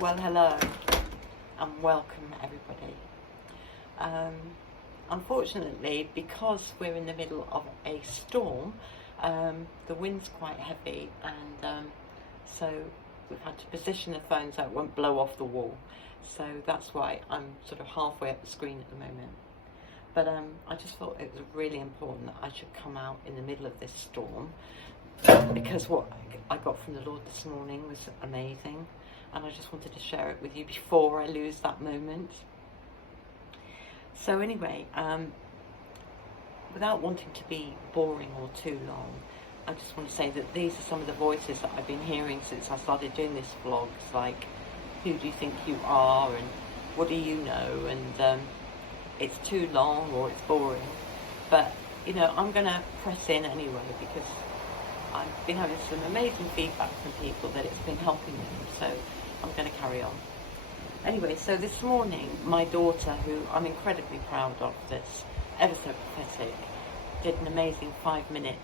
Well, hello and welcome everybody. Unfortunately, because we're in the middle of a storm, the wind's quite heavy, and so we've had to position the phone so it won't blow off the wall. So that's why I'm sort of halfway up the screen at the moment. But I just thought it was really important that I should come out in the middle of this storm, because what I got from the Lord this morning was amazing, and I just wanted to share it with you before I lose that moment. So anyway, without wanting to be boring or too long, I just want to say that these are some of the voices that I've been hearing since I started doing this vlog. It's like, who do you think you are, and what do you know, and it's too long or it's boring. But you know, I'm going to press in anyway, because I've been having some amazing feedback from people that it's been helping them, so I'm going to carry on. Anyway, so this morning, my daughter, who I'm incredibly proud of, that's ever so pathetic, did an amazing 5-minute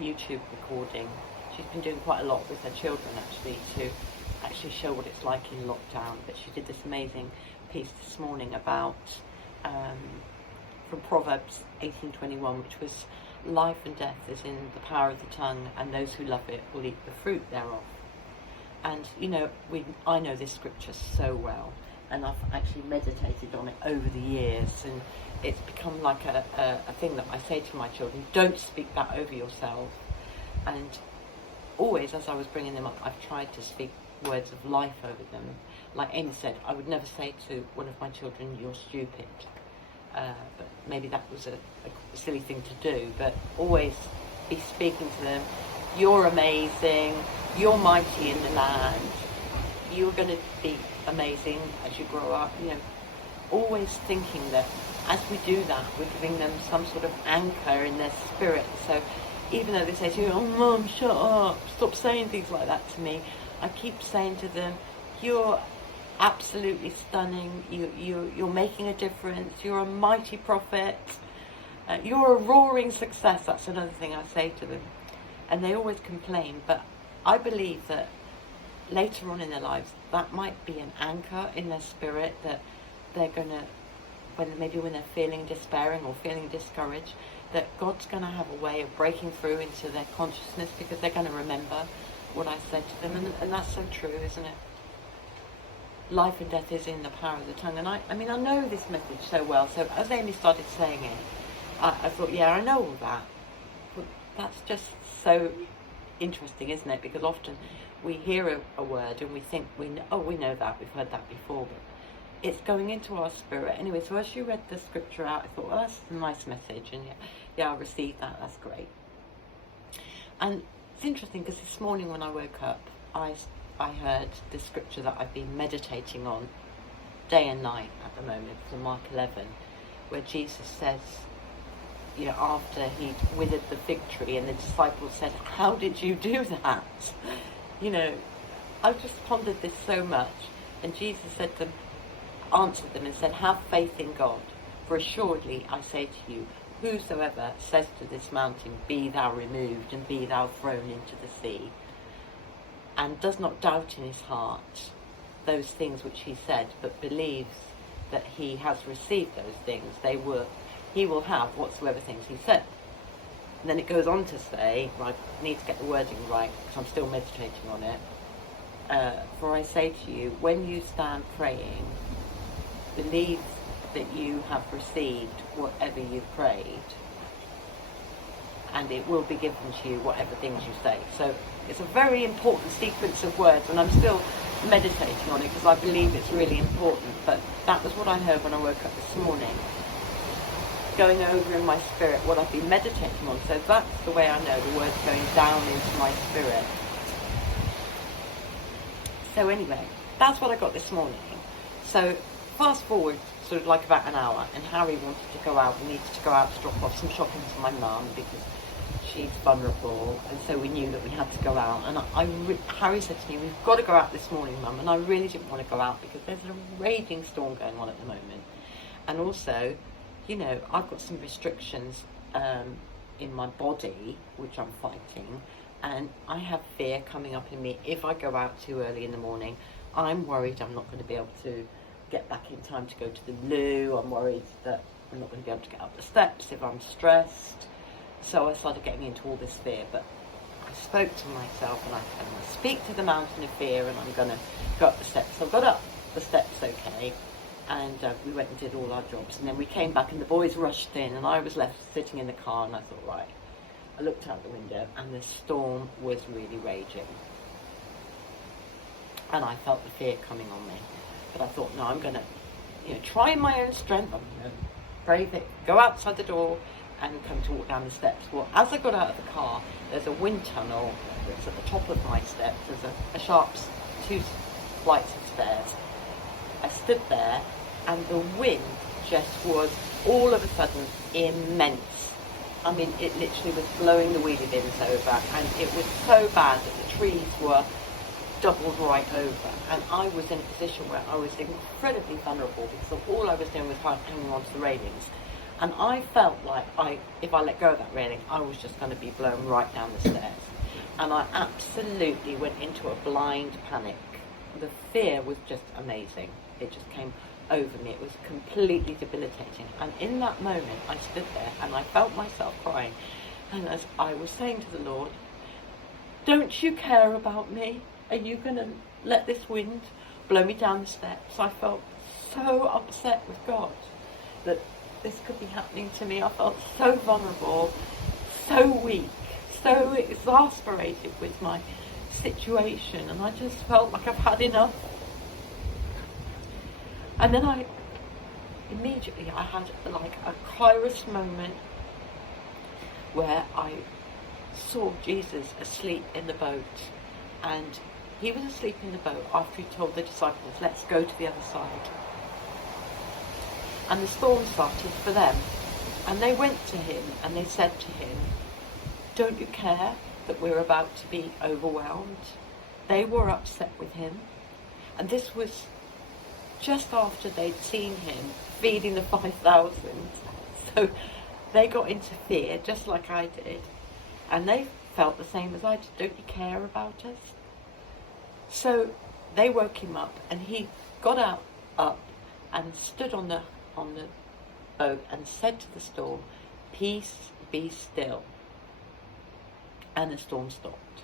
YouTube recording. She's been doing quite a lot with her children, actually, to actually show what it's like in lockdown. But she did this amazing piece this morning about, from Proverbs 18:21, which was, life and death is in the power of the tongue, and those who love it will eat the fruit thereof. And you know, I know this scripture so well, and I've actually meditated on it over the years, and it's become like a thing that I say to my children: don't speak that over yourself. And always, as I was bringing them up, I've tried to speak words of life over them. Like Amy said, I would never say to one of my children, "You're stupid." But maybe that was a silly thing to do, but always be speaking to them: you're amazing, you're mighty in the land, you're going to be amazing as you grow up. You know, always thinking that as we do that, we're giving them some sort of anchor in their spirit. So even though they say to you, "Oh Mum, shut up, stop saying things like that to me," I keep saying to them, "You're absolutely stunning, you're making a difference, you're a mighty prophet, you're a roaring success." That's another thing I say to them. And they always complain, but I believe that later on in their lives, that might be an anchor in their spirit, that they're going to, when they're feeling despairing or feeling discouraged, that God's going to have a way of breaking through into their consciousness, because they're going to remember what I said to them. And that's so true, isn't it? Life and death is in the power of the tongue. And I mean, I know this message so well. So as Amy started saying it, I thought, yeah, I know all that. But that's just so interesting, isn't it? Because often we hear a word and we think we know that, we've heard that before, but it's going into our spirit. Anyway, so as you read the scripture out, I thought, well, that's a nice message, and yeah, I received that, that's great. And it's interesting because this morning when I woke up, I heard the scripture that I've been meditating on day and night at the moment, from Mark 11, where Jesus says, you know, after he'd withered the fig tree, and the disciples said, "How did you do that?" You know, I've just pondered this so much. And Jesus answered them and said, "Have faith in God, for assuredly I say to you, whosoever says to this mountain, be thou removed and be thou thrown into the sea, and does not doubt in his heart those things which he said, but believes that he has received those things, he will have whatsoever things he said." And then it goes on to say, I need to get the wording right because I'm still meditating on it. "For I say to you, when you stand praying, believe that you have received whatever you've prayed, and it will be given to you whatever things you say." So it's a very important sequence of words, and I'm still meditating on it because I believe it's really important. But that was what I heard when I woke up this morning, going over in my spirit what I've been meditating on. So that's the way I know the word's going down into my spirit. So anyway, that's what I got this morning. So fast forward sort of like about an hour, and Harry wanted to go out. We needed to go out to drop off some shopping for my mum because she's vulnerable, and so we knew that we had to go out. And Harry said to me, "We've got to go out this morning, Mum," and I really didn't want to go out because there's a raging storm going on at the moment. And also, you know, I've got some restrictions in my body which I'm fighting, and I have fear coming up in me. If I go out too early in the morning, I'm worried I'm not going to be able to get back in time to go to the loo. I'm worried that I'm not going to be able to get up the steps if I'm stressed. So I started getting into all this fear, but I spoke to myself and I speak to the mountain of fear, and I'm going to go up the steps. So I got up the steps okay, and we went and did all our jobs, and then we came back and the boys rushed in and I was left sitting in the car, and I thought, right, I looked out the window and the storm was really raging, and I felt the fear coming on me. But I thought, no, I'm going to try in my own strength. I'm going to brave it, go outside the door and come to walk down the steps. Well, as I got out of the car, there's a wind tunnel that's at the top of my steps. There's a sharp 2 flights of stairs. I stood there and the wind just was all of a sudden immense. I mean, it literally was blowing the wheelie bins over, and it was so bad that the trees were doubled right over, and I was in a position where I was incredibly vulnerable because all I was doing was hanging onto the railings, and I felt like if I let go of that railing, I was just going to be blown right down the stairs, and I absolutely went into a blind panic. The fear was just amazing. It just came over me. It was completely debilitating, and in that moment I stood there and I felt myself crying, and as I was saying to the Lord, don't you care about me? Are you going to let this wind blow me down the steps? I felt so upset with God that this could be happening to me. I felt so vulnerable, so weak, so exasperated with my situation, and I just felt like I've had enough. And then I had like a Kairos moment where I saw Jesus asleep in the boat, and he was asleep in the boat after he told the disciples, let's go to the other side. And the storm started for them, and they went to him and they said to him, don't you care that we're about to be overwhelmed? They were upset with him, and this was just after they'd seen him feeding the 5,000. So they got into fear just like I did, and they felt the same as I did. Don't you care about us? So they woke him up, and he got up and stood on the boat and said to the storm, peace, be still. And the storm stopped.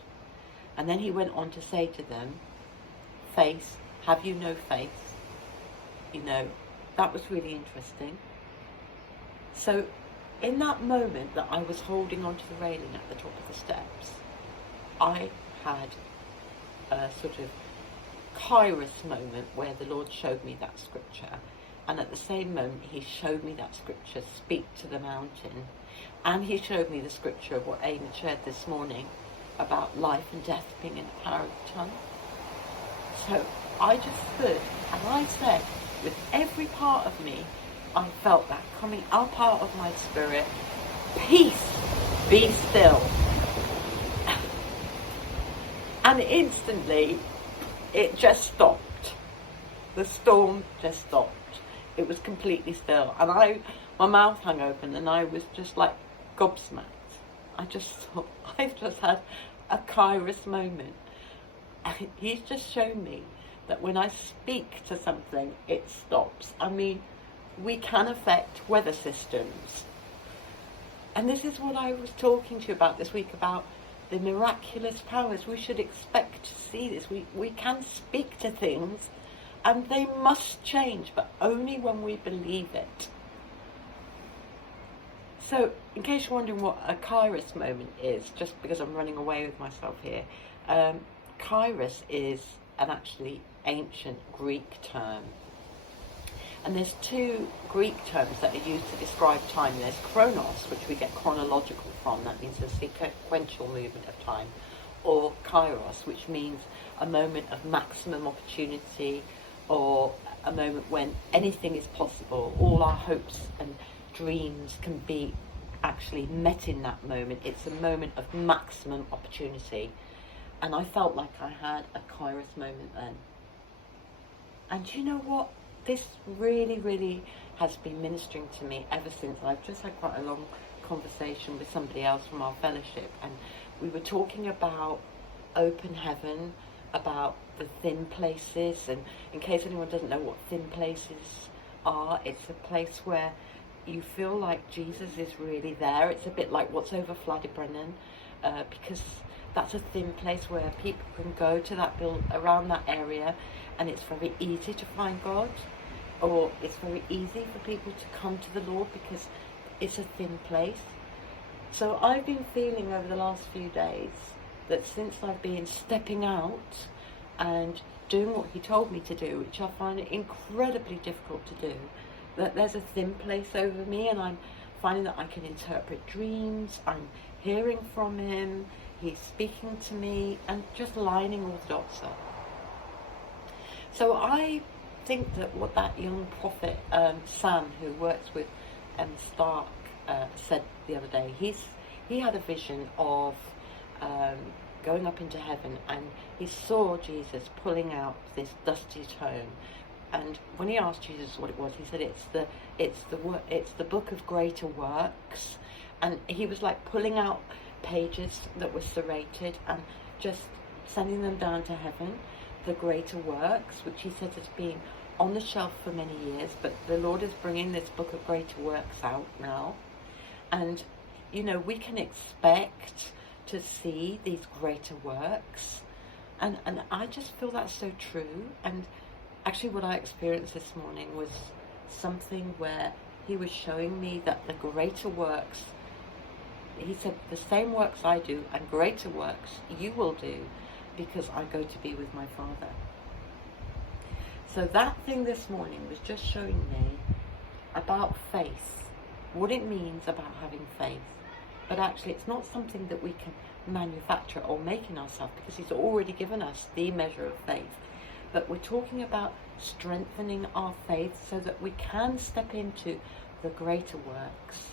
And then he went on to say to them, faith, have you no faith? That was really interesting. So in that moment that I was holding onto the railing at the top of the steps, I had a sort of Kairos moment where the Lord showed me that scripture, and at the same moment he showed me that scripture, speak to the mountain, and he showed me the scripture of what Amy shared this morning about life and death being in the power of the tongue. So I just stood and I said, with every part of me, I felt that coming up out of my spirit, peace, be still. And instantly, it just stopped. The storm just stopped. It was completely still. And my mouth hung open and I was just like gobsmacked. I just thought, I've just had a Kairos moment. And he's just shown me that when I speak to something, it stops. I mean, we can affect weather systems. And this is what I was talking to you about this week, about the miraculous powers. We should expect to see this. We can speak to things and they must change, but only when we believe it. So, in case you're wondering what a Kairos moment is, just because I'm running away with myself here, Kairos is an actually ancient Greek term. And there's 2 Greek terms that are used to describe time. There's chronos, which we get chronological from, that means a sequential movement of time, or kairos, which means a moment of maximum opportunity, or a moment when anything is possible. All our hopes and dreams can be actually met in that moment. It's a moment of maximum opportunity. And I felt like I had a Kairos moment then. And you know what? This really, really has been ministering to me ever since. I've just had quite a long conversation with somebody else from our fellowship, and we were talking about open heaven about the thin places. And in case anyone doesn't know what thin places are, it's a place where you feel like Jesus is really there. It's a bit like what's over Brennan, because that's a thin place where people can go to that around that area, and it's very easy to find God, or it's very easy for people to come to the Lord because it's a thin place. So I've been feeling over the last few days that since I've been stepping out and doing what he told me to do, which I find it incredibly difficult to do, that there's a thin place over me, and I'm finding that I can interpret dreams, I'm hearing from him, he's speaking to me, and just lining all the dots up. So I think that what that young prophet, Sam, who works with Stark, said the other day, he had a vision of going up into heaven, and he saw Jesus pulling out this dusty tome. And when he asked Jesus what it was, he said it's the book of greater works. And he was like pulling out pages that were serrated and just sending them down to heaven, the greater works, which he said has been on the shelf for many years, but the Lord is bringing this book of greater works out now. And you know, we can expect to see these greater works, and I just feel that's so true. And actually what I experienced this morning was something where he was showing me that the greater works, he said, the same works I do and greater works you will do, because I go to be with my Father. So that thing this morning was just showing me about faith, what it means about having faith. But actually it's not something that we can manufacture or make in ourselves, because he's already given us the measure of faith. But we're talking about strengthening our faith so that we can step into the greater works.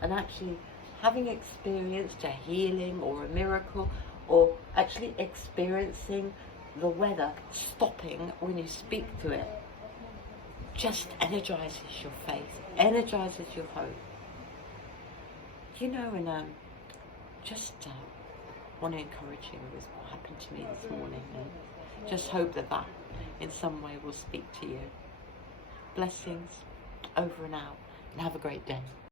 And actually having experienced a healing or a miracle, or actually experiencing the weather stopping when you speak to it, just energizes your faith, energizes your hope. You know, and just want to encourage you with what happened to me this morning, and just hope that in some way will speak to you. Blessings, over and out, and have a great day.